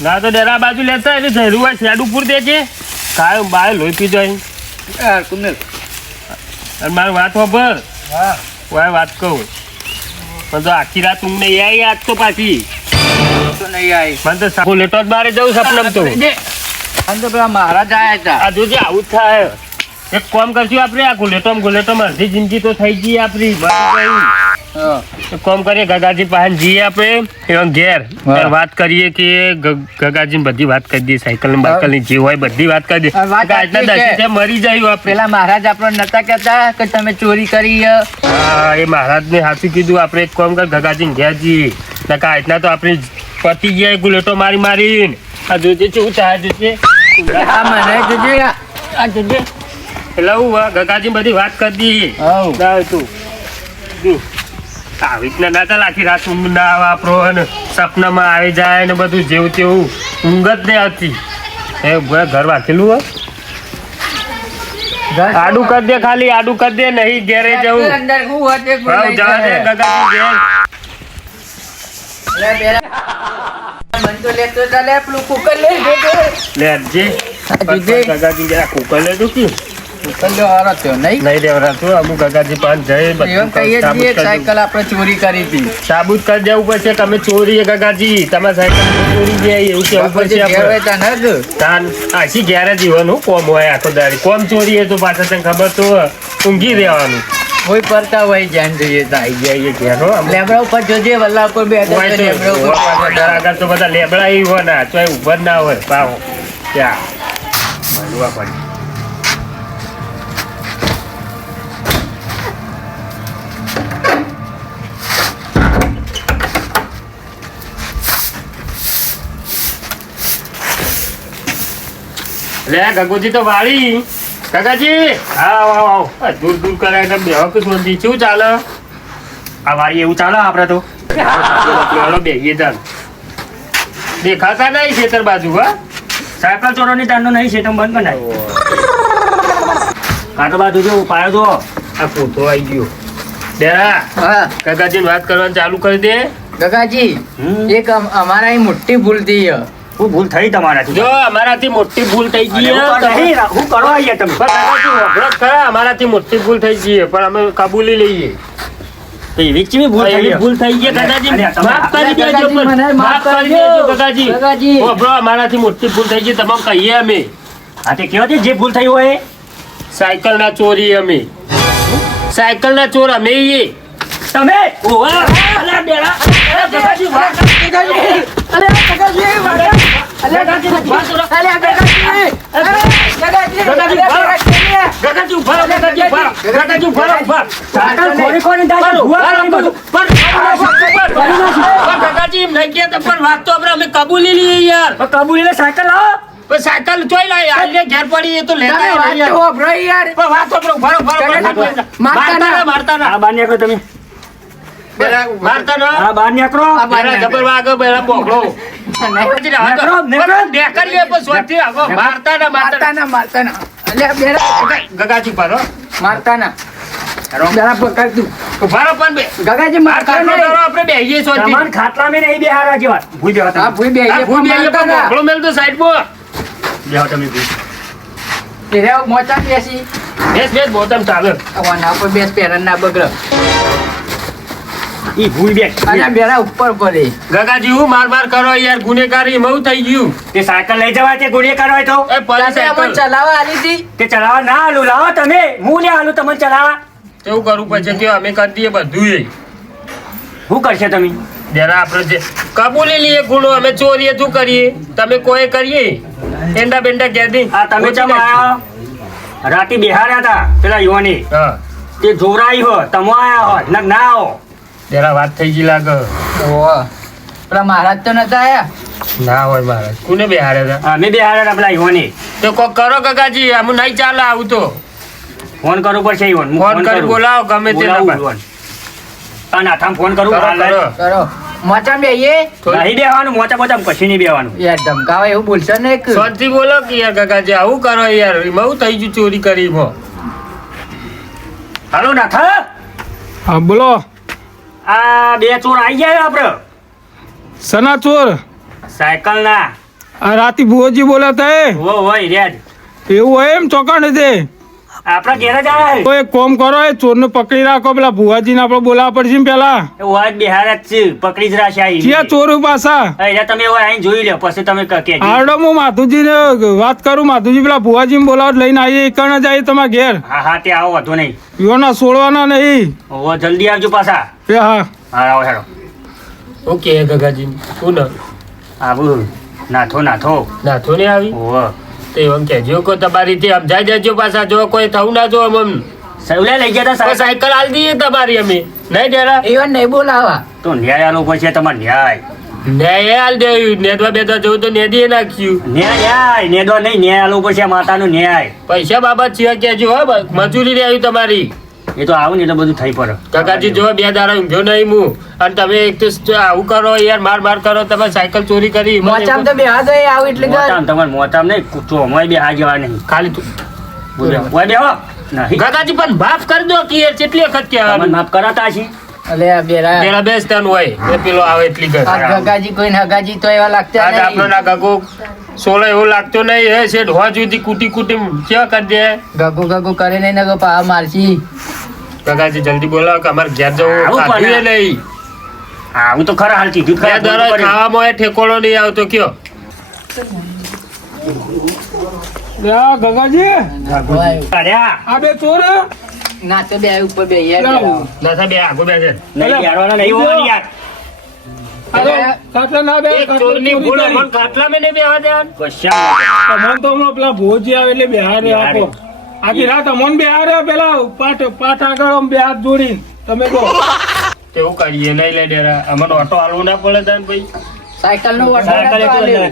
ના તો ડેરા બાજુ લેતા એટલે જયરું હોય શેડું પૂર દેજે કાય બાય લોહી પી જાય યાર કુંદલ અને મારી વાત ખબર હા ઓય વાત કહું પણ તો આખી રાત ઊંઘ નહીં આવી આજ તો પાછી તો નહીં આવી મને તો સાપુ લેટો જ મારે જવું સપનમ તો આમ તો પેલા મહારાજ આયા હતા આ જોજે આવું જ થાય એક કામ કરશું આપણે આ ગુલેટોમ અડધી જિંદગી તો થઈ ગઈ આપણી હા. એક કામ કરીએ ગગાજી પાસે જઈએ આપણે એવા ઘેર હા. વાત કરીએ કે ગગાજી બધી વાત કરી દઈએ સાયકલ બાયકલ ની જે હોય બધી વાત કરી દઈએ વાત આજના સાચી છે. દસે મરી જાય આપણે પેલા મહારાજ આપણને નતા કહેતા કે તમે ચોરી કરી હા એ મહારાજ ને સાચું કીધું આપણે એક કામ કર ગગાજી ને ઘેર જઈએ નકા આજના તો આપણી પતી ગયા ગુલેટો મારીને આ જોજે શું થાય જોજે આ મને જોજે આ જોજે એટલે હું ગગાજી બધી વાત કરી દઈએ હઉ ના તું જો આવી રીતના ના ચાલ આખી રાત ઊંઘ ના આવે આપણો અને સપનામાં આવી જાય ને બધું જેવું તેવું ઊંઘ જ નહીં આવતી એ ઘર વાંચેલું હોય આડું કરી દે ખાલી આડું કરી દે નહીં ઘેરે જવું અંદર હું હોત એક હાવ જવા દે ગગાજી ઘેર લે બેરા મન તો લેતો ચાલે પેલું કુકર લઈ દેજે લે જે ગગાજી ઘેર કુકર લે તું કે કુકર લો હારો થયો નહીં નહીં દેવરાતું અમુક ગગાજી પાંચ જઈ એમ કહીએ છીએ સાયકલ આપણે ચોરી કરી હતી સાબુત કરી દેવું પડશે તમે ચોરી ગગાજી તમે સાયકલ ચોરી ગયા એવું કેવું પડશે આપણે તાન આછી ઘેર જ જીવવાનું કોમ હોય આખો દાડી કોમ ચોરી તો પાછા તને ખબર તો ઊંઘી રહેવાનું કોઈ પડતા હોય ધ્યાન જોઈએ તો આઈ ગયા એ ઘેર હો લેબડા ઉપર જોજે વલ્લા ઉપર બે હોય તો લેબડા ઉપર આગળ તો બધા લેબડા ઈ હોય ના તો ઉભર ના હોય પાવો ત્યાં ભરવા પડે લે ગગોજી તો વાળી કાકાજી આવ દૂર દૂર કરે એટલે બેહો કે સોંધી શું ચાલે આ વાળી એવું ચાલે આપણે તો બેહીએ ચાલ દેખાતા નહીં ખેતર બાજુ હા સાયકલ ચોરોની તારનો નહીં છે તમે બંધ બનાય કાંટો બાજુ જો પાયો તો આ ફોટો આવી ગયો ડેરા હા કાકાજી વાત કરવાનું ચાલુ કરી દે ગગાજી એક અમારા અહીં મોટી ભૂલ થઈ છે. શું ભૂલ થઈ તમારાથી જો અમારાથી મોટી ભૂલ થઈ ગઈ એવું તો નહીં, હું કરો અહીંયા તમે પણ કાકાજી વગડો જ ખરા અમારાથી મોટી ભૂલ થઈ ગઈ છે, પણ અમે કબૂલી લઈએ તો એવી કેવી ભૂલ થઈ એવી ગઈ? ભૂલ થઈ ગઈ કાકાજી અરે, તમે- માફ કરી દેજો કાકાજી, પણ મને માફ કરી દેજો. દેજો કાકાજી કાકાજી. વગડો અમારાથી મોટી ભૂલ થઈ ગઈ તમામ કહીએ અમે હા તે કહેવાય જે ભૂલ થઈ હોય એ. સાયકલ ના ચોરી અમે સાયકલ ના ચોર અમે ઈએ તમે ઓવા અલા બેડા અરે કાકાજી વાત અરે ગગાજી કાકાજી વાત કરો અરે ગગાજી ગગાજી કાકાજી ઉભા રહો, કાકાજી ઉભા રહો, કાકાજી ઉભા રહો, ઉભા. સાયકલ ખોરી ખોરી ડાયરેક્ટ ભૂવા કરી બધું. કાકાજી એમ નહીં કહેતા, પણ વાત તો આપણે અમે કબૂલી લઈએ યાર પણ કબૂલીને સાયકલ લાવો. પણ સાયકલ જોઈ લે યાર ઘેર પડી એ તો લેતા તમે વાત તો વાપરો યાર પણ વાત તો આપણે ઉભા રહો, ઉભા રહો, મારતા ના. મારતા ના આ બહાર નીકળો તમે. મારતા ના આ બહાર નીકળો. બેડા જબર વાગે બેડા બોકડો નેકરો, નેકરો. બેકરીએ પણ સ્વચ્છથી આગો મારતા ના મારતા ના મારતા ના અલ્યા બેરા ગગાજી પર હો મારતા ના બેરા પકડ તું ઉભા રહો પણ બે ગગાજી મારતા કાટલો નહીં કરો આપણે બેહીએ સ્વચ્છથી તમારે ખાટલામાં નહીં બેહારા જેવા. ભૂઈ બેહો હા તમે. ભૂઈ બે આ ભૂઈ બેહીએ મારતા પણ ના બોકડો મેલ તો સાઈડમાં બેહો તમે ભૂઈ. પેરે મોચા બેસી બેસ બોતમ ચાલે વાના પર બેસ પેરન ના બગડ ઈ ભૂઈ બેઠ. અને બેરા ઉપર પડે ગગાજી હું માર કરો યાર ગુનેગારી મઉ થઈ ગયું તે સાયકલ લઈ જવાય તે ગુનેગાર કરવાય તો એ પડી તમે અમને સાયકલ ચલાવવા આલી હતી તે ચલાવવા ના આલું લાવો તમે. હું ને આલું તમને ચલાવવા. કેવું કરવું પડશે કે અમે કરી દઈએ બધું એ શું કરશે તમે? જરા આપણે જે કબૂલી લઈએ ગુનો અમે ચોરીએ શું કરીએ તમે કોઈ કરીએ એંડા બેંડા ગેદી આ તમે ચમ આયા? રાતે બેહાર્યા હતા પેલા યુવાની હા તે જોરાઈ હો તમે આયા હો ન ના આવો. જરા વાત થઈ ગઈ લાગે ઓહ પેલા મહારાજ તો નતા આયા ના હોય મહારાજ કોને બેહાડ્યા હતા અમે બેહાર્યા હતા પેલા યુવાની. તો કોક કરો કાકાજી આમ નહીં ચાલે આવું તો ફોન કરવું પડશે યુવાન. હું ફોન કરી કરું. બોલાવો ગમે તે બોલાવું નંબર. યુવાન. આ નાથામાં ફોન કરું કરો, હાલ જ. કરો. કરો મોચા બેહીએ નહીં બેહવાનું મોચા મોચા કશું નહીં બેહવાનું. યાર ધમકાવા એવું બોલશો ને એક શાંતિ બોલો કે યાર કાકાજી આવું કરો યાર બહુ થઈ ગયું ચોરી કરી મો હાલો નાથા હા બોલો આ બે ચોર આવી ગયા આપડે સના ચોર સાયકલ ના આ રાતી ભુવોજી બોલાતા હે હોય રેડ એવું હોય એમ ચોકણ દે આપણા ઘેર જ આવે તો એક કોમ કરો એ ચોરને પકડી રાખો પેલા ભુવાજીને આપણે બોલાવવા પડશે ને પેલા હોય બિહાર જ છે પકડી જ રાશે ક્યાં ચોર પાછા અહીંયા તમે હોય અહીં જોઈ લો પછી તમે કહેજો હારડો હું માધુજીને વાત કરું માધુજી પેલા ભુવાજીને બોલાવવા લઈને આવીએ એકણ જ આવી તમારા ઘેર હા હા તે આવો વાંધો નહીં યોના છોડવાના નહીં ઓ જલ્દી આવજો પાછા એ હા હા આવો હેડો ઓકે કાકાજી શું ના આવું નાથો નાથો ને આવી ઓહો તો એમ કહેજો કે તમારી રીતે સમજાઈ દેજો પાછા જો કોઈ થવું ના જો અમ સૌલે લઈ ગયા તા સાયકલ આલ દઈએ તમારી અમે નહીં ડેરા એવા નહીં બોલાવા તો ન્યાય આલો પછી તમારે ન્યાય ન્યાય હાલ દે નેદવા બેદવા જવું તો નેદીએ નાખ્યું ન્યાય નેદો નહીં ન્યાય આલો પછી માતાનો ન્યાય પૈસા બાબત છે કહેજો હો મજૂરી ને આવ્યું તમારી એ તો આવું ને એટલે બધું થઈ પડે કાકાજી જો 2 દાડા ઊંઘ્યો નહીં હું અને તમે એક તો આવું કરો યાર માર કરો તમે સાયકલ ચોરી કરી મોચામ તો બે હાથ હોય આવું એટલે મોટામ તમારે મોટામ નહીં ચોમોય બે આ જવા નહીં ખાલી તું બોલ્યો ઓય બેહો નહીં કાકાજી પણ માફ કરી દો કે યાર કેટલી વખત તમને કહેવાનું માફ કરાતા છે અલે આ બેરા પેલા બેસતાનું હોય એ પેલો આવે એટલી ઘર આ ગગાજી કોઈ હગાજી તો એવા લાગતા આજ આપણો નહીં ના કાકો સોલો એવો લાગતો નહીં હે શેઠ હોવા સુધી કુટી કેવા કરી દે ગગુ કરે નહીં ને પા મારશી કાકાજી જલ્દી બોલાવો કે અમારે ઘેર જવું આવું ખાધું પણ. નહીં આવું તો ખરા હાલ કીધું બે દાડા ખાવામાં એ ઠેકોણો નહીં આવતો કયો યા ગગાજી અર્યા આ બે ચોર ના તો બે ઉપર બે યાર લાવો. ના સાહેબ આગો બેસે નહીં યારવાના નહીં હોવાની યાર અરે ખાટલા ના બે એક ચોરની ભૂલ અમન ખાટલામાં નહીં બેહવા દેવાનું. કશા તમને તો હમણાં પેલા ભોજી આવે એટલે બિહારે આપો આખી રાત અમન બિહારે પેલા પાઠ આગળ આમ બે હાથ જોડીને તમે કહો તેવું કરીએ નહીં લે ડેરા અમને ઓટો હાલવું ના પડે તાન ભાઈ સાયકલ નો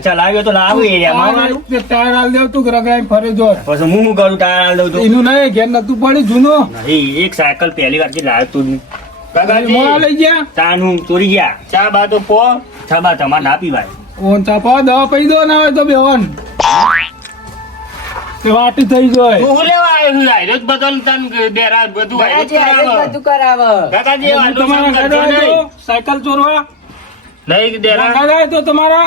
ચલાવ્યો તો લાવું એરિયામાં ટાયર હાલ દેવ તું રગડાઈને ફરે જો પછી હું કરું ટાયર હાલ દઉં તો એનું નહીં ઘેર નતું પડી જૂનું નહીં એક સાયકલ પહેલી વાર લાવ્યો તું નહીં. મોડા કાકાજી લઈ ગયા તાનું ચોરી ગયા ચા બા તો પો છબા તમારે ના પીવાય ઓન ચાપા દવા પી દો ના હોય તો બેવન તે વાટી થઈ જાય તું હું લેવા આવ્યો છું આયરો જ બદલ તન ડેરા બધું આયરો જ કરાવો. બધું કરાવે કાકાજી હું આનું તમારા કામ ઘરે કરજો આવ્યો નહીં. તો સાયકલ ચોરવા નહીં ડેરા કાકા તો તમારા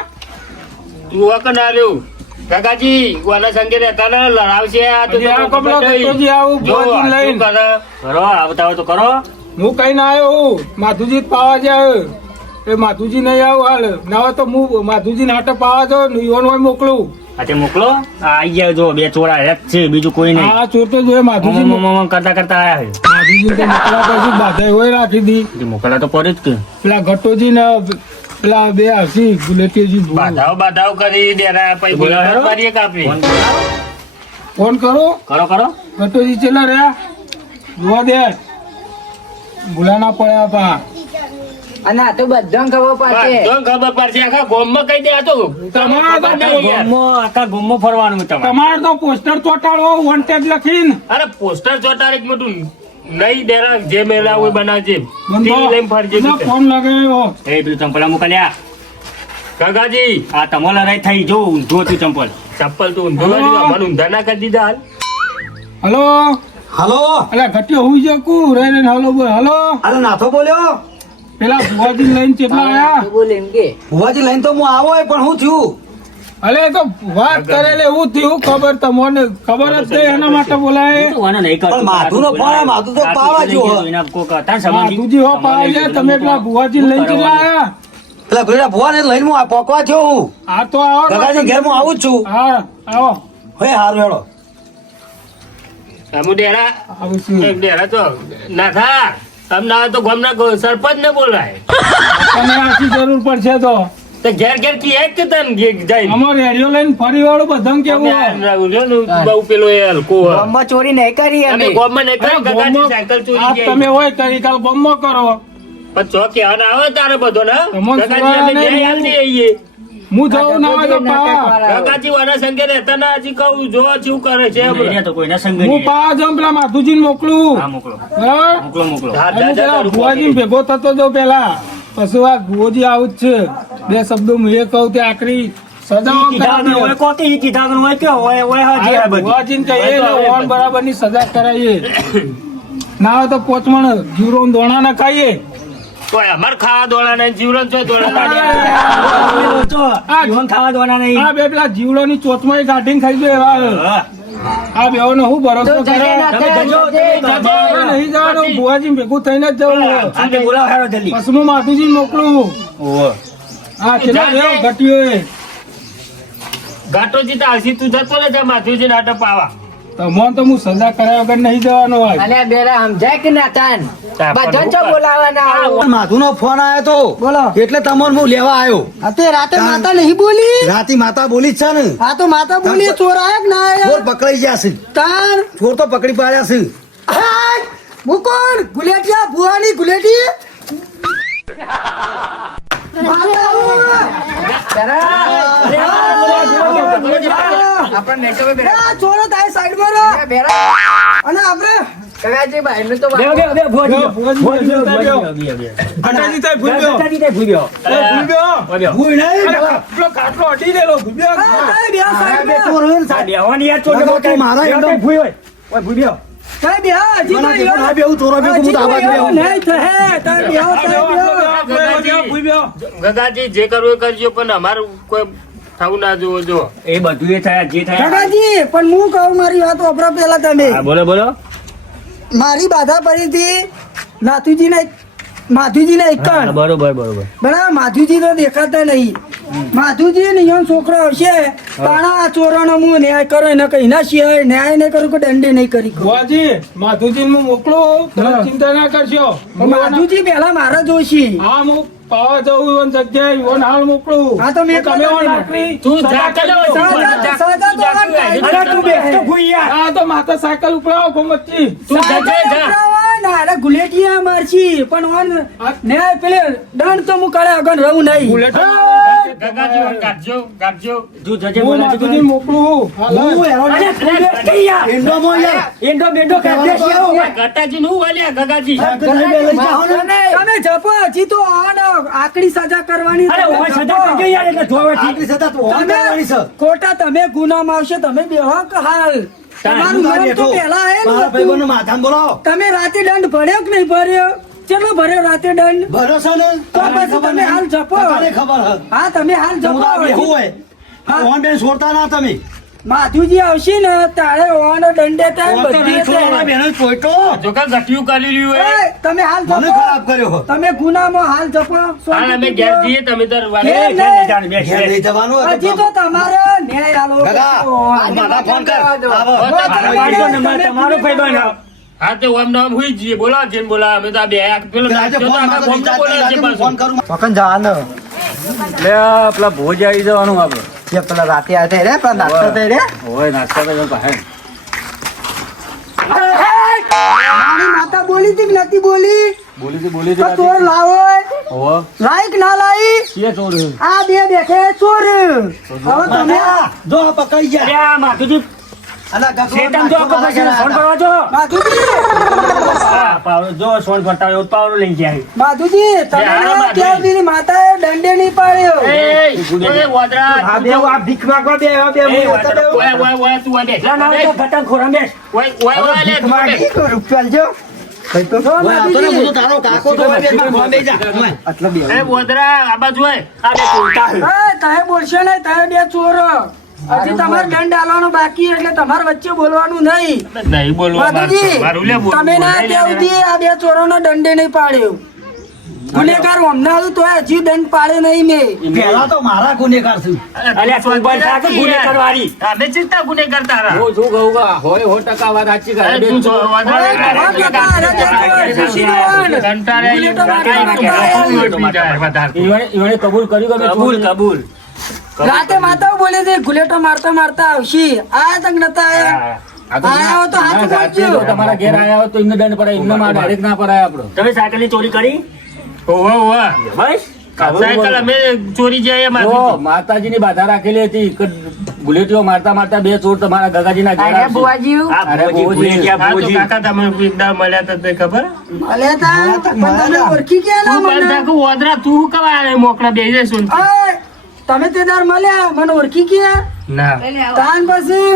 તું વખત ના રહ્યું કાકાજી વાના સંગે રહેતા ને લડાવશે આ તો હજી આ તમને કપડાં ખબર નહીં. તો હજી આવું જો ભોજન આ લઈને. શું કરે? કરો આવતા હોય તો કરો હું કઈ ના આવ્યો હું માધુજી જ પાવા જાય એ માધુજી નહીં આવું હાલ ના હોય તો હું માધુજી નાટક પાવા જાઉં યોન હોય મોકલું આ તે મોકલો આ આઈ ગયા જો બે ચોરા હેત છે બીજું કોઈ નહીં આ ચોર તો જોઈએ માધુજી મમ કરતા કરતા આયા છે માધુજી તો મોકલા પછી બાધા હોય રાખી દી તે મોકલા તો પડે જ કે પેલા ઘટોજી ને પેલા બે હસી ગુલેટીજી બાધાઓ કરી ડેરા પછી બોલાવો. બોલાવો કરીએ કાપી ફોન કરો કરો ઘટોજી ચેલા રહ્યા જોવા દે ભૂલા ના પડ્યા પા અને આ તો બધા ખબર પડશે તો ખબર પડશે આખા ગોમમાં કહી દે આ તો તમારા તો ખબર નહીં યાર. આખા ગુમો ફરવાનું તમારે તમારે તો પોસ્ટર ચોટાડો વોન્ટેડ લખીને અરે પોસ્ટર ચોટાડી જ મોટું નહીં ડેરા જે મેલા હોય બનાવજે બંધો ટીવી લઈને ફરજે ના, તું. ફોન લગાવ્યો એ પેલું ચંપલા મોકલ્યા કાકાજી આ તમારે લડાઈ થઈ જો ઊંધો તું ચંપલ ચપ્પલ તો ઊંધો કરી દીધા. મને ઊંધા ના કરી દીધા હાલ હલો હલો અલા ઘટ્યો હુઈ જકુ રે રે હલો બોલ હલો અરે નાથો બોલ્યો પેલા ભુવાજી લઈને કેટલા આયા બોલ એમ કે ભુવાજી લઈને તો હું આવો પણ હું થયું અલે તો વાત કરેલે એવું થયું ખબર તમને ખબર જ નહીં એના માટે બોલાય પણ માધુનો ફોન આવે, માધુ તો પાવા જેવો હોય. માધુજી હો પાવા ગયા તમે પેલા ભુવાજી લઈને કેટલા આયા પેલા ભેડા ભુવાને લઈને હું આ પોકવા થયો હું હા તો આવો ગગાજી ઘેર હું આવું જ છું હા આવો હવે હારું હેડો અમુ ડેરા આવું છું એક ડેરા તો ના થા આમ ના હોય તો ગામના સરપંચ ને બોલાય તને આખી જરૂર પડશે તો તો ઘેર ઘેર કી એક કે તને જાય અમાર રેડિયો લઈને ફરી વાળું બધાને કેવું હોય? બહુ પેલો એ હલકો હોય. ગામમાં ચોરી નહીં કરી અમે અમે ગામમાં નહીં કરી, અરે કાકાજી ગોમો- સાયકલ ચોરી આ ગઈ. તમે હોય કરી કાલ ગમો કરો પણ ચોક કહેવાના આવે તારે બધો ને તમને કાકાજી અમે સુવાના બે હાલ નહીં. દઈએ આઈએ. હું જવું ના હોય તો પાવા કાકાજી વાના સંગે રહેતા ના હજી કહું જો શું કરે છે હમણાં. કોઈના સંગ હું પાવા જાઉં પેલા માધુજીને મોકલું હા મોકલો હા મોકલો મોકલો હા, અને જા, જા, પેલા તારું ભુવાજી ભેગો થતો જો પેલા પછી આ ભુવાજી આવું જ છે બે શબ્દો હું એ કહું તે આખરી સજાઓ કરાવી હોય કોકે ઈ કીધા હોય કે હોય હાજી આ બધી ભુવાજીને કહીએ ને ઓન બરાબરની સજા કરાવીએ ના હોય તો પોચમણ જીવરો દોણા ના ખાઈએ ઓય અમાર ખાવા દોડા નહીં જીવન ચોય દોડા જીવન ખાવા દોના નહીં. આ બે પેલા જીવડાની ચોચમાં ગાંઠીને ખાઈ ગયો એવા આ બેઓનો હું ભરોસો તો કરે જજે ના તમે થાય, જજો, જજે. તમે જજો. હવે નહીં જવાનું ભુવાજી ભેગું થઈને જ જવું આને બોલાવો હેરો જલ્દી. પછી હું માધુજી મોકલું હા કેટલા બેવ ઘટ્યો એ ઘાટોજી તો આલસી તું જતો લે જા માધુજી નાટક પાવા તમોન તો હું સજા કર્યા વગર નહીં જવાનો હોય અલ્યા બેરા સમજાય કે ના તાન બધાને ચો બોલાવાના આવું. માધુનો ફોન આવ્યો તો બોલો. એટલે તમને હું લેવા આવ્યો. તે રાતે માતા નહીં બોલી રાતી માતા બોલી જ છે ને હા તો માતા બોલી ચોર આયા કે ના ચોર આયા પકડાઈ ગયા છે. તાન ચોર તો પકડી પાડ્યા છે. હાય! મુકુંદ ગુલેટિયા ભુવાની ગુલેટી માતા આપણા મેકઅપે બેરા. આ ચોરો તારી સાઈડમાં રહો. અલ્યા બેરા. અને આપણે કાકાજી ભાઈનું તો બે, બે, બે, ભુવાજી. બે, ભુવાજી, ભુવાજી, ભુવાજી, ભુવાજી, બે, બે. ઘટાજી થાય ભૂલ્યો ગટાજી તે ભૂલ્યો. ભૂલ્યો ભૂઈ નહીં. પેલો કાટલો અડી ગયેલો ભૂલ્યો આ તારી બે આ બે સાઈડમાં ચોર હોય ને આ સાહેબ. બેહવાની યાર ચોર લગો તું મારા બેહો એકદમ. તે ભૂઈ હોય. ઓય ભૂલ્યો. તારી બે હજી તો મને કે ઈયો. આ બેઉ ચોરો ભેગું હું તો આવા જ હજી તો બેહું. નહીં થહે. તારી બેહો, તારી બેહો. ગગાજી જે કરવું એ કરજો પણ અમારું કોઈ થવું ના જોવો જો એ બધું એ થયા જે થયા. કાકાજી પણ હું કહું મારી વાત વાપરો પેલા તમે હા, બોલો બોલો. મારી બાધા પડી હતી માધુજીને હા, એકણ બરોબર બરોબર. બરાબર માધુજી તો દેખાતા નહીં માધુજી ને યો છોકરો આવશે તાણા આ ચોરોનો હું ન્યાય કરો એને કઈ ના સિવાય ન્યાય નહીં કરું કે દંડે નહીં કરી ભુવાજી માધુજી હું મોકલું તમે હા. ચિંતા ના કરશો માધુજી પેલા મારા જોશી હા હું પાવા જવું ઈવન જગ્યાએ ઈવન હાલ મોકલું હા, તો મેં તમે કહ્યું ઓન ને. આટલી તું સજા જા કરજો. કરજો. સજા તો આમ કાંઈ અરે તું બેસ તો ભૂઈ યાર. હા તો માતા સાયકલ ઉપડાવો ગોમતજી તું જજે સાયકલ જા ઉપડાવાય ને, અરે ગુલેટિયા મારશી પણ ઓન ન્યાય પેલે દંડ તો હું કરે અગન રહું નહીં બુલેટ ગગાજી વાત કાઢજો કાઢજો તું જજે હું બોલાવજો માધુજી તું. મોકલું હાલ. હું હેરો અરે તું બેસ કઈ યાર. એંડોમાં યાર. એંડો બેંડો કાઢ દેશ યાર. ગટાજી નું વાલ્યા ગગાજી તમે બે લઈ જાઓ ને. તમે જપો હજી તો આકડી સજા કરવાની અરે તમે ઓય જપો. સજા કરજો યાર એટલે જોવે ઠીક. આટલી સજા તો હોવી તમે કરવાની છે. ખોટા તમે ગુનામાં આવશે તમે બેહો કે હાલ તમારું હું નામ તો બેઠો. પહેલા હે મારા ને ભાઈબંધનો માથામાં બોલાવો. તમે રાતે દંડ ભર્યો કે નહીં ભર્યો ચલો ભર્યો રાતે દંડ ભરોસો ને તો પછી તમે હાલ જપો. તને ખબર હે. હા તમે હાલ હું તો આ બેહું જપો હોય. આ ઓન બેન છોડતા ના તમે. માધુજી આવશે ને તારે ઓવાનો દંડે થાય ઓન તો બધી નહીં છોડો, રીતે. બેનો ચોઈટો. જો કા ગઠિયું કરી રહ્યું એ, એ તમે હાલ મને જપો ખરાબ કર્યો હો. તમે ગુનામાં હાલ જપો હાલ અમે ઘેર જઈએ તમે તાર એ, વાલે ને. બેસ ઘેર નહીં જવાનું હોય હજી તો તમારે ન્યાય આલો કાકા, મારા ફોન કર. આવો. મારા ભાઈનો નંબર તમારો ભાઈબંધ. હા તો ઓમ નામ હુઈ જઈએ બોલા જેન બોલા અમે તો આ બે પેલો આજે નાચ્યો તો ફોન આખા મારો ગામનો બોલે છે આજે હું ફોન પાછો. કરું. એટલે પેલા ભોજ આવી જવાનું આપડે. પેલા રાતે આવ્યા રે પેલા નાસ્તો થઈ રે હોય નાસ્તા તો પાસે. મારી માતા બોલી હતી કે નથી બોલી બોલી તો ચોર લાવો હોવો. લાઈ કે ના લાઈ કે ચોર છે? આ બે દેખે ચોર હવે તમે માતા, જો આ પકડી ગયા. અરે આ માથુજી અલા, ગગડો શેતાન જો નાખ્યો પછી મારા ફોન ઘરે. કરવા જો. માધુજી હા, પાવડો જો સોન ફરતા હોય તો પાવડો લઈ જાય. માધુજી તમે હાલો, માધુજી. ત્યાં સુધી માતાએ દંડે નહીં પાડ્યો એ ઓય વાદરા આ બે આ ભીખ માંગવા બે આ બે એ હું હતા બે. ઓય ઓય ઓય તું આ બેસ. ના ના તો ગટન ખોરા બેસ. ઓય ઓય ઓય લે તું બેસ. રૂપિયા ઓય, આવતો ને, હું તો તારો કાકો તો હોય, બે મારા ગોવા બેસી જા. ઓય. એ વાદરા આ બાજુ હોય આ બે કોલતા છે. તમે બોલશો ને તમે બે ચોર હજી તમારે દંડ આલવાનો બાકી એટલે તમારે વચ્ચે બોલવાનું નહીં નહીં બોલવા માધુજી મારું લે બોલ તમે ના કેવું આ બે ચોરોનો દંડે નહીં પાડ્યો ગુનેગાર હમણાં હતું તોય હજી દંડ પાડે નહીં મેં પહેલા તો મારા ગુનેગાર છું. અલ્યા તું બંધ થા કે ગુને કરવાની. અમે ચિંતા ગુનેગાર તારા હું શું કહું કે હોય 100% વાત સાચી કરે. અરે તું જો વાદરા ઈવણે કબૂલ કર્યું કે કબૂલ કબૂલ રાતે માતાઓ બોલે છે ગુલેટો મારતા મારતા આવશી આયા તક નતા આયા આયા હો તો હાથ બોલજો તમારા ઘેર આયા હોય તો એમને દંડ પડાય એમને માં ડાયરેક્ટ ના પડાય આપણો. તમે સાયકલ ની ચોરી કરી ઓવા ઓવા બસ સાયકલ અમે ચોરી જાય જો માથું માતાજીની બાધા રાખેલી હતી કે ગુલેટીઓ મારતા મારતા બે ચોર તમારા ગગાજીના ઘેર અરે આવશે. બુઆજી અરે ભુવાજી, આ તો કાકા તમે એકદમ મળ્યા તા તે ખબર ભલે તા પણ તમે ઓળખી ગયા ના તું બંધ મને રાખું વાદરા તું કવા મોકળા બે જઈશું ઓય, તમે તે દાર મળ્યા મને ઓળખી ગયા ના તાન પછી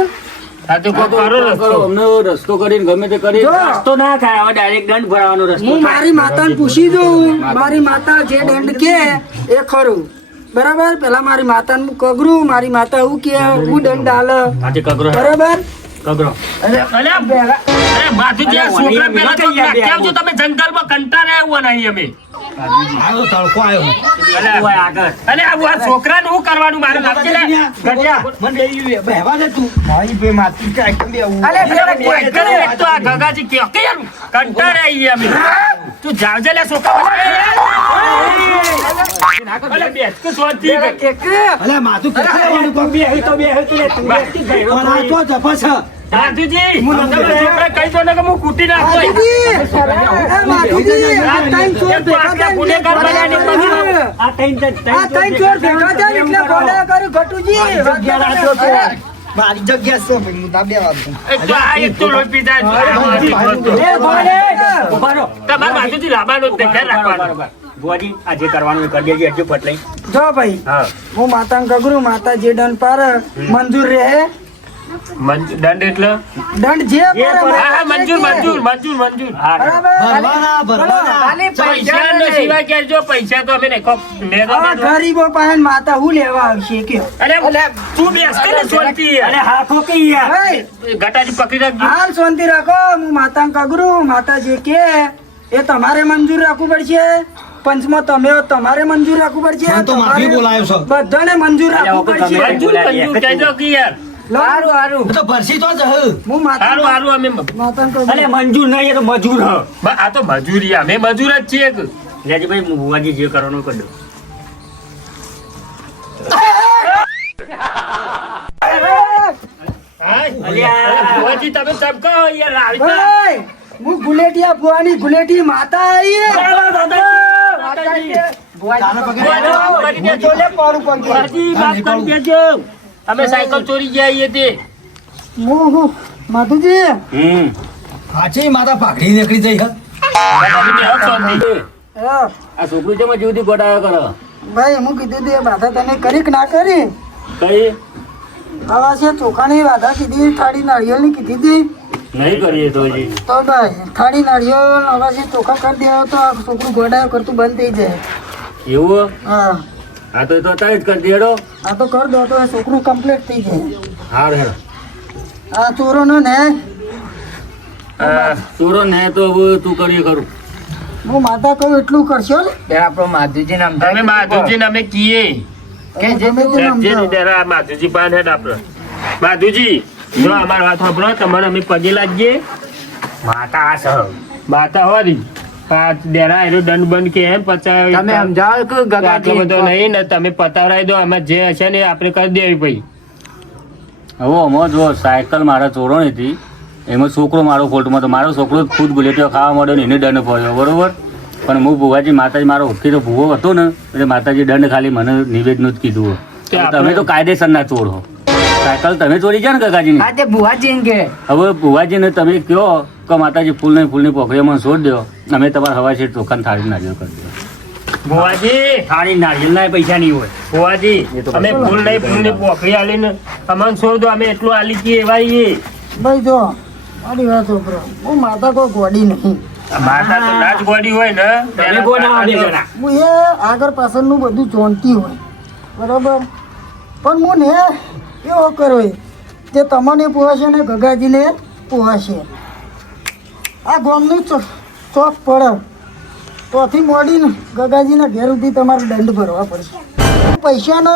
આ તો કોઈ કરો રસ્તો. અમને રસ્તો કરીને ગમે તે કરી જો. રસ્તો ના થાય હવે ડાયરેક્ટ દંડ ભરાવાનો રસ્તો હું થાય. મારી માતાને પૂછી દઉં મારી માતા જે દંડ કે એ ખરું બરાબર પેલા મારી માતાને હું કગરું મારી માતા હું કે હું દંડ આલે આજે કગરો બરાબર કગરો અલ્યા, અરે માધુજી, આ છોકરા પહેલા તો નાખી આવજો. તમે જંગલમાં કંટાળ્યા એવું નહીં અમે. આવ્યો તડકો આવ્યો ઓય આગળ અરે આ છોકરાને શું કરવાનું મારે લાગશે લે? ગજ્યા મને એ બેહવા દે તું ભાઈ બે માતી કે એકદમ બે આવું અલે પેલા કોઈ કરે એક તો આ ગગાજી કે કે યાર કંટાળ્યા ઈ અમે. તું જાવજે લે છોકરા. અલે બેસ કે સોતી કે. કે કે અલે માતું કે આવવાનું કોણ બે હે તો બે હે તું પણ આ તો જપસ છે માધુજી, તમે છોકરા કહી દો ને કે હું કૂટી નાખું. માધુજી એ માધુજી આ ત્રણ ચોર એક તો ભેગા આટલા થઈને ગુનેગાર બનાવીને પછી આ ત્રણ ચોર ભેગા થઈને એટલે ગોળા કર્યું ઘટુજી મારી જગ્યા છે ભાઈ હું તાબે વાળું એક તો આ એક તો લોહી પીધા છે. એ ભોલે ઉભા રહો. તમારે માધુજી લાવવાનું જ નહીં, ઘેર રાખવાનું. ભુવાજી આ જે કરવાનું એ કરી દેજે હજુ પટલાઈ. જો ભાઈ હા હું માતાને કગરું માતા જે દંડ પારે મંજૂર રહે દંડ એટલે દંડ જે પારે હા હા, માતા જે મંજૂર કે. મંજૂર મંજૂર મંજૂર. હા ભરવાના ભરવાના પૈસા નો સિવાય કહેજો. પૈસા તો અમે નહીં. કોક નેરો આ બાંધવા. ગરીબો પાસે માતા હું લેવા આવશે કયો અરે તું બેસ કે ને શાંતિ. અરે હાથો કે યાર ભાઈ ગટાજી પકડી રાખજો. હાલ શાંતિ રાખો હું માતાને કગરું માતા જે કે એ તમારે મંજૂર રાખવું પડશે પંચમાં તમે હો, તમારે મંજૂર રાખવું પડશે મને તો માફી તમારે બોલાયો છે. બધાને મંજૂર રાખવું પડશે મંજૂર મંજૂર કહેજો કે યાર. હારું હારું એ તો ભરસી તો જ હે હું માતા હારું હારું અમે માતાને અરે કગરું મંજૂર નહીં એ તો મજૂર હ આ તો મજૂરી. અમે મજૂર જ છીએ કે. લેજીભાઈ ભુવાજી જે કરવાનું કરી દો. ભુવાજી તમે ચમકો યાર આવી જા. ભાઈ હું ગુલેટિયા ભુવાની ગુલેટી માતા આઈ તારા પગે કરી દેજો. ભુવાજી, માફ કરી દેજો. અમે સાયકલ ચોરી ગયા છીએ તે. હું માધુજી સાચી માતા પાઘડી નીકળી જઈ હે ગટાજી બેહો શાંતિ. હા, આ છોકરી જેમાં જીવતી ગોડાયો કરો ભાઈ હું કીધું તું એ બાધા તને કરી કે ના કરી કઈ આવા છે ચોખાની બાધા કીધી થાળી નાળિયેરની કીધી હતી નહીં કરીએ તો હજી તો ભાઈ થાળી નાળિયેર આવા છે ચોખા કરી દેવા તો આ છોકરું ગોડાયો કરતું બંધ થઈ જાય એવું હા હા તો અત્યારે જ કરી દેડો આ તો કર દો તો એ છોકરું કમ્પ્લીટ થઈ જાય હાર હેડો આ ચોરોનો ને ચોરો ને તો હવે તું કરીએ ખરું હું માતા કહું એટલું કરશો ને આપણો માધુજી નામ અમે માધુજી અમે કીએ કે જે તે સમજાવો. જરા માધુજી પાન હેડ આપડે. માધુજી, જો અમારો હાથ વાપરો તમારે અમે પગે લાગીએ. માતા આ સહ માતા હોરી પાંચ ડેરા એનો દંડ બંધ કે એમ પચાવ તમે સમજાવો કે આટલો બધો નહીં ને તમે પતાવરાઈ દો. અમે જે હશે ને એ આપણે કરી દેવી ભાઈ. હવે આમાં જો સાયકલ મારા ચોરોની હતી એમાં છોકરો મારો ફોલ્ટમાં તો મારો છોકરો જ ખુદ ગુલેટીઓ ખાવા માંડ્યો ને એને દંડ પડ્યો બરોબર પણ હું ભુવાજી માતાજી મારો ઓળખી તો ભૂવો હતો ને એટલે માતાજી દંડ ખાલી મને નિવેદનું જ કીધું હોય. તમે તો કાયદેસરના ચોર હો સાયકલ તમે ચોરી છે ને કાકાજીની આ તે ભુવાજી કે હવે ભુવાજીને તમે કહો કે માતાજી ફૂલની પોખરીમાં છોડ દો અમે તમારા હવા છે ચોખાને થાળી નારિયેળ કરી દો ભુવાજી, થાળી નારિયેળના પૈસા નહીં હોય ભુવાજી, અમે ફૂલ નહીં ફૂલની પોખરી આલીને અમને છોડ દો. અમે એટલું આલી છીએ એવા છીએ. ભાઈ જો મારી વાત છોકરો હું માતા કોઈ ગોડી નહીં માતા તો ના જ ગોડી હોય ને તમે ગોડા બે જણા. હું એ આગળ પાછળનું બધું જોણતી હોય બરાબર પણ હું ને એવો કર્યો તે તમને પોહાશે ને ગગાજીને પોહાશે આ ગામનું ચોક પડે તોથી મોડીને ગગાજીના ઘેર સુધી તમારે દંડ ભરવા પડશે પૈસાનો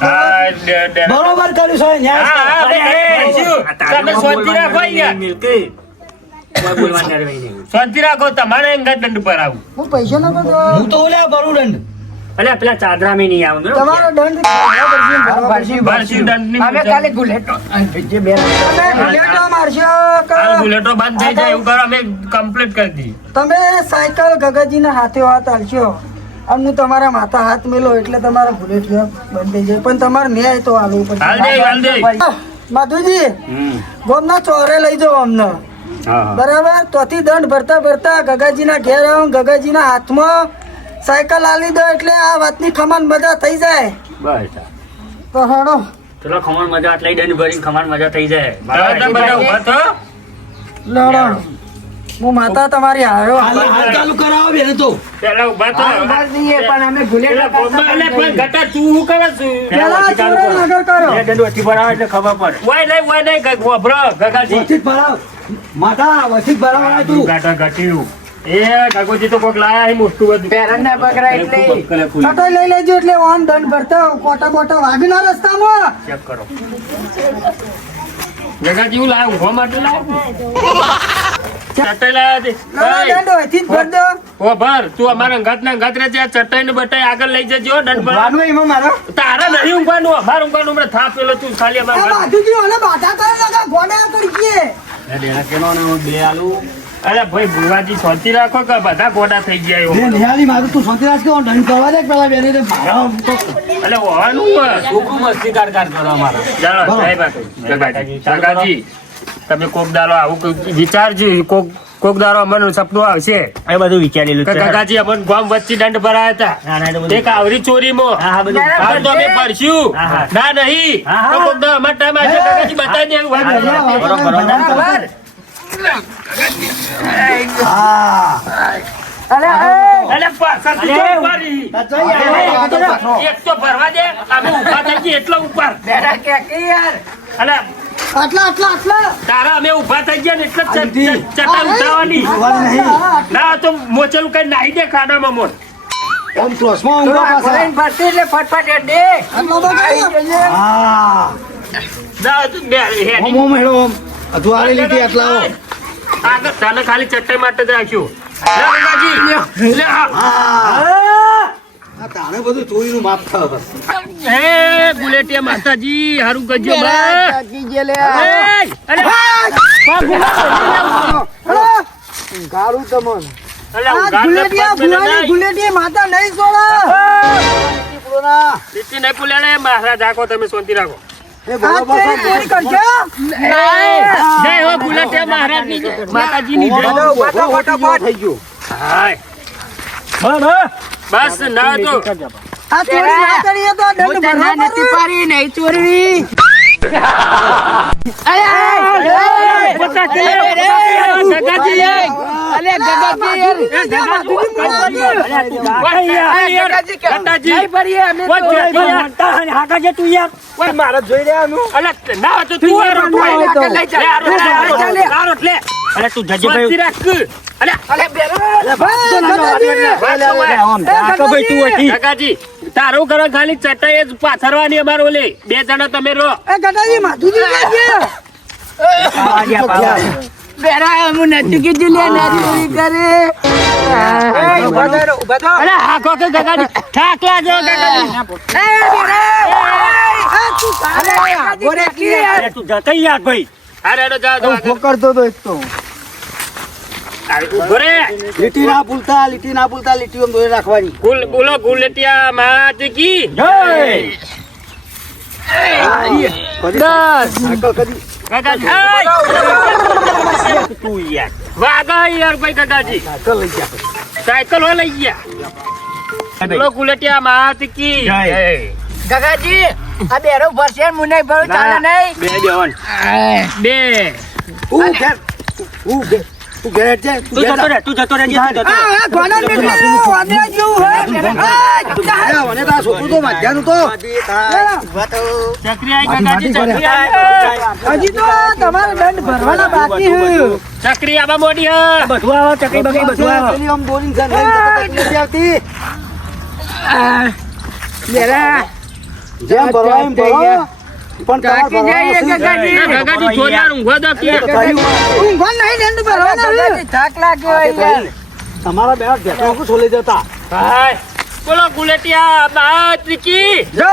હા, ડેરા. બરોબર કર્યું છે હા, ન્યાય હા, ભઈશું, તમે શાંતિ રાખો અહીંયા. શાંતિ રાખો. તમારે અંગત દંડ પર આવું. હું પૈસાનો તો હું તો ઓલે ભરું દંડ અલ્યા પેલા ચાદરામી નહીં આવે બરોબર? તમારો દંડ ભરવા પડશે. ભરશું દંડની અમે મુજબ. ખાલી ગુલેટો જે બે તમે બુલેટો મારશો કે આ બુલેટો બંધ થઈ જાય એવું કરો. અમે કમ્પ્લીટ કરી દઈએ. તમે સાયકલ ગગાજીના હાથે હાથ હાલશો અને હું તમારા માથા હાથ મેલો એટલે તમારા બુલેટ બંધ થઈ જાય પણ તમારે ન્યાય તો હાલવું હાલ પડશે દે, હાલ દે. માધુજી હમ. ગોમના ચોરે લઈ જાઓ અમને હા હા. બરાબર તોથી દંડ ભરતા ભરતા ગગાજીના ઘેર આવો ગગાજીના હાથમાં સાયકલ આલી દો એટલે આ વાતની ખમાન મજા થઈ જાય બસ તો હેડો ચલો ખમણ મજા આટલી દંડ ભરીને ખમણ મજા થઈ જાય બધા બધા ઊભા થો. લડો હું માતા તમારી આવ્યો હાલ ચાલુ કરાવો બેને તો પેલા ઊભા થો. આ વાત નહીં એ, પણ અમે ગુલેલા પેલા બોમ્બે એટલે પણ ઘટા તું શું કરે છે? પેલા ચોરે નગર કરો બે દંડ ઓછી ભરાવે એટલે ખબર પડે વાય નહીં ગોભરો ગગાજી. વચિત ભરાવ માતા વચિત ભરાવ તું ગાટા ગાટ્યું. એ કાકોજી તો કોક લાયા છે મોટું બધું. પેરણ ના પકડા એટલે ચટાઈ લઈ લેજો એટલે ઓન દંડ ભરતા કોટા બોટા વાગના રસ્તામાં ચેક કરો. ગગાજી હું લાયા ઊંઘવા માટે લાયા? ચટાઈ લાયા છે. લડો દંડ હોયથી જ ભર દો ઓ ભર તું અમારા અંગાતના અંગાત રહેજે. આ ચટાઈ ને બટાઈ આગળ લઈ જજો. દંડ ભર. વાનું એમાં મારો તારા નહીં ઊંઘવાનું, અમારે ઊંઘવાનું. હમણાં થાપ પેલો તું ખાલી અમારા ઘર. બાજુથી ઓલે બાધા કરે લગા ગોડા કરી ગયે બે આલુ અરે ભાઈ ભુવાજી શાંતિ રાખો કે બધા ગોડા થઈ ગયા બે એવું. નિહાળી મારું તું શાંતિરાજ કેવો દંડ કરવા દે પેલા બેને તે મારા એટલે હોવાનું હોય. છોકરું મસ્તી કાઢ કરો અમારા ચાલો સાહેબ કાકાજી તમે કોક દારો આવું કંઈક વિચારજો. કોક દારો અમને સપનું આવશે એ બધું વિચારેલું કે કાકાજી અમને ગામ વચ્ચે દંડ ભરાયા હતા એક આવરી ચોરીમાં. હા બધું હા તો અમે ભરશું. હા. ના નહીં હા, હા. તો કોક દાડો અમારો ટાઈમ આવશે. કાકાજી બતાવી દે એવું વાત. બરાબર. અરે પાછળ તું કેમ ભરી? એક તો ભરવા દે અમે ઊભા થઈ ગયા એટલો ઉપર. બેરા કે યાર અને આટલા તારા અમે ઊભા થઈ ગયા ને એટલે ચટા ઉઠાવવાની. ના તો મોચેલું કઈ નાહી દે ખાડામાં મોર. ઓમ ક્રોસમાં તો ઊંઘવા આ પાછા ઘોડાને ભરતી એટલે ફટફટ હેડ દે. આટલો તો કરી હા ના તું બે હેડી. ઓમ ઓમ હેડો ઓમ અધવારી લીધી આટલા આવો આગળ તને ખાલી ચટાઈ માટે જ રાખ્યું. લે કાકાજી, લે આ. આ તાણે બધું ચોરીનું માપ થાય બસ હે ગુલેટિયા માતાજી હારું કરજો બા. થાકી ગયા લે. અરે ગાળું તમન. અલે આ ઉઘાડ ને ગુલેટિયા પગ મેલે ભુવાની નહીં. ગુલેટિયા માતા નહીં છોડે લીટી નહીં પુલ્યા ને મહારાજ રાખો તમે શાંતિ રાખો. એ બોલો આ તે ચોરી કરજો જય હો ગુલેટિયા મહારાજની જય. માતાજીની જય. ઉભા થો ફટાફટ. થઈ ગયું હાય. બસ ના તો આ ચોરી ના કરીએ તો દંડ હું તને ભરવા નથી પડે. પાડી નહીં ચોરી. ગગાજી. અલે ગગાજી યાર. ગગાજી કેમ? ગગાજી. નહીં ભરીએ અમે તો. મારા જોઈ રહ્યા અલે ના તો તું આ રોટ હોય. તો. લઈ જા. લે આ રોટ લે, આ રોટ લે, આ રોટ લે. અરે તું જજે શાંતિ રાખ. અલે અલે બેરા. કાકાજી તારું કરો ખાલી ચટાઈ જ પાથરવાની અમારે ઓલે બે જણા તમે રહો. એ ગટાજી માથુજી લાગજે. બેરા હું નથી કીધું લે ના ચોરી કરે. ઉભા થો, ઉભા થો. અરે હાકો કે કાકાજી ઠાક લાજો કાકાજી. એ બેરા. આ તું અલે ગગાજી યાર. તું જતો યાર ભાઈ અરે હેડો જા તો આગળ. કરતો તો એક તો ઉભો રે. લીટી ના ભૂલતા લીટી ઓમ દોરી રાખવાની બોલો ગુલેટિયા માતકી કાકાજી તું યાર વાગા યાર ભાઈ કાકાજી સાયકલ હો લઈ ગયા. બોલો ગુલેટિયા માતકી ગગાજી આ બેરો ભરશે ને મુને ભરું ચાલે નહીં. બે દેવન બે તું ઘેર તું ઘેર છે તું જતો રે તું જતો રે તું જતો રે આ ગોડા બેઠેલો વાંદરા જેવું હે. મને તો આ છોકરું તો વાંધ્યાનું તો ચકરી આઈ કાકાજી ચકરી આઈ. હજી તો તમારે દંડ ભરવાના બાકી છે. ચકરી આબા મોટી હ. બધું આવે ચકઈ બકઈ બધું આવે પેલી આમ દોરીને ઘર લઈને જતો તો નથી આવતી બેરા જેમ ભરવા એમ ભરો પણ થાકી જઈએ ગગાજી. કાકાજી જોરિયાર ઊંઘવા દો કે. ઊંઘવા નહીં દંડ ભરવાના છે. ગગાજી થાક લાગ્યો હોય યાર. તમારા બે ઢેકણું છોલે જતા હાય. બોલો ગુલેટિયા માતકી જય